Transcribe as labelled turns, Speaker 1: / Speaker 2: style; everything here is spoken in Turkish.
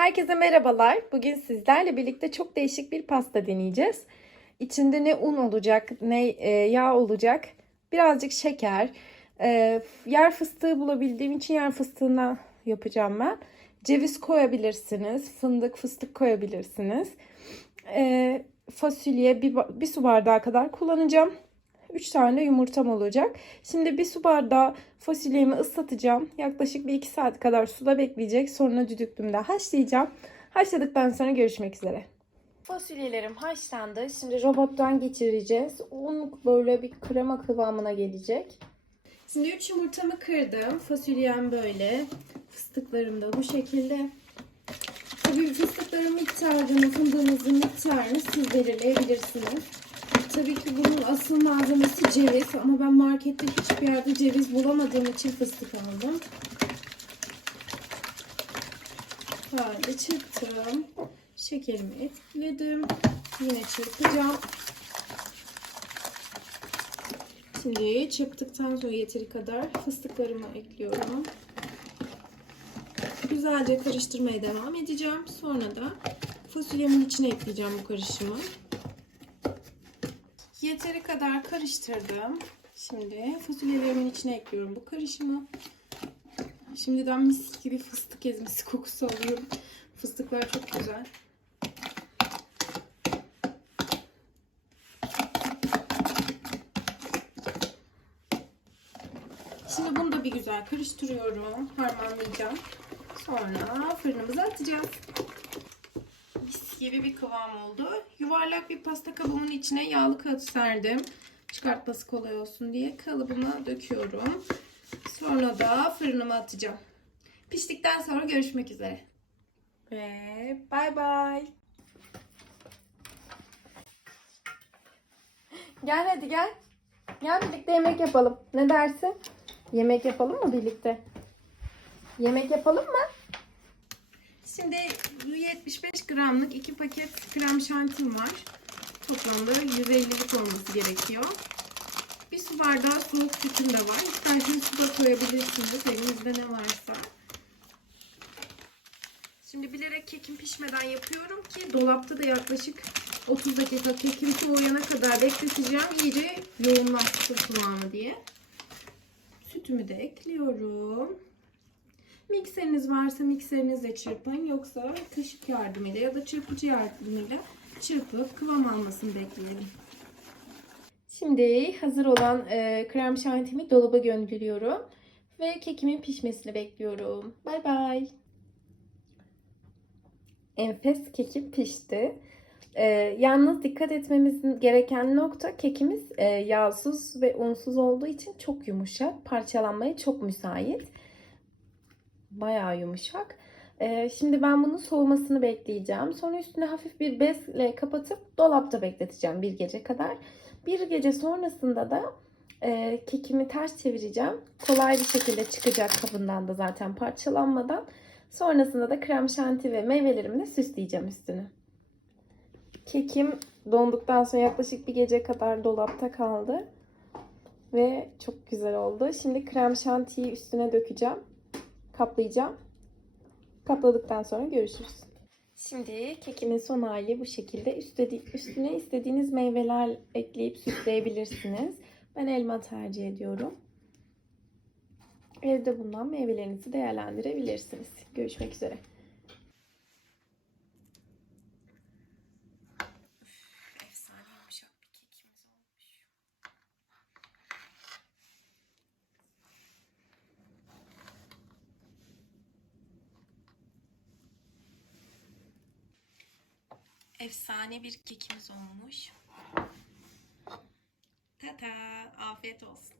Speaker 1: Herkese merhabalar. Bugün sizlerle birlikte çok değişik bir pasta deneyeceğiz. İçinde ne un olacak, ne e, yağ olacak, birazcık şeker, e, yer fıstığı bulabildiğim için yer fıstığından yapacağım ben. Ceviz koyabilirsiniz, fındık, fıstık koyabilirsiniz. E, fasulye bir, bir su bardağı kadar kullanacağım. 3 tane yumurtam olacak. Şimdi bir su bardağı fasulyemi ıslatacağım. Yaklaşık bir 2 saat kadar suda bekleyecek. Sonra düdüklümde haşlayacağım. Haşladıktan sonra görüşmek üzere. Fasulyelerim haşlandı. Şimdi robottan geçireceğiz. Un böyle bir krema kıvamına gelecek. Şimdi 3 yumurtamı kırdım. Fasulyem böyle. Fıstıklarım da bu şekilde. Tabii fıstıkların miktarını, fındığınızın miktarını siz belirleyebilirsiniz. Tabii ki bunun asıl malzemesi ceviz ama ben markette hiçbir yerde ceviz bulamadığım için fıstık aldım. Böyle çırptım. Şekerimi ekledim. Yine çırpacağım. Şimdi çırptıktan sonra yeteri kadar fıstıklarımı ekliyorum. Güzelce karıştırmaya devam edeceğim. Sonra da fasulyemin içine ekleyeceğim bu karışımı. Yeteri kadar karıştırdım. Şimdi fasulyelerimin içine ekliyorum bu karışımı. Şimdiden mis gibi fıstık ezmesi kokusu alıyorum. Fıstıklar çok güzel. Şimdi bunu da bir güzel karıştırıyorum. Harmanlayacağım. Sonra fırınımıza atacağız gibi bir kıvam oldu. Yuvarlak bir pasta kabımın içine yağlı kağıt serdim. Çıkartması kolay olsun diye kalıbıma döküyorum. Sonra da fırınıma atacağım. Piştikten sonra görüşmek üzere. Ve bay bay. Gel hadi gel. Gel birlikte yemek yapalım. Ne dersin? Yemek yapalım mı birlikte? Yemek yapalım mı? Şimdi 75 gramlık 2 paket krem şantim var. Toplamda 150'lik olması gerekiyor. Bir su bardağı soğuk sütüm de var. İsterseniz su da koyabilirsiniz elinizde ne varsa. Şimdi bilerek kekim pişmeden yapıyorum ki dolapta da yaklaşık 30 dakika kekim soğuyana kadar bekleteceğim. İyice yoğunlaşsın kıvamı diye. Sütümü de ekliyorum. Mikseriniz varsa mikserinizle çırpın. Yoksa kaşık yardımıyla ya da çırpıcı yardımıyla çırpıp kıvam almasını bekleyelim. Şimdi hazır olan e, krem şantimi dolaba gönderiyorum. Ve kekimin pişmesini bekliyorum. Bay bay. Enfes kekim pişti. E, yalnız dikkat etmemizin gereken nokta kekimiz e, yağsız ve unsuz olduğu için çok yumuşak. Parçalanmaya çok müsait. Bayağı yumuşak. Ee, şimdi ben bunun soğumasını bekleyeceğim. Sonra üstüne hafif bir bezle kapatıp dolapta bekleteceğim bir gece kadar. Bir gece sonrasında da e, kekimi ters çevireceğim. Kolay bir şekilde çıkacak kabından da zaten parçalanmadan. Sonrasında da krem şanti ve meyvelerimle süsleyeceğim üstünü. Kekim donduktan sonra yaklaşık bir gece kadar dolapta kaldı. Ve çok güzel oldu. Şimdi krem şantiyi üstüne dökeceğim kaplayacağım. Kapladıktan sonra görüşürüz. Şimdi kekimin son hali bu şekilde. Üstüne istediğiniz meyveler ekleyip süsleyebilirsiniz. Ben elma tercih ediyorum. Evde bundan meyvelerinizi değerlendirebilirsiniz. Görüşmek üzere. Efsane yumuşak bir kekimiz olmuş. Efsane bir kekimiz olmuş. Tata, afiyet olsun.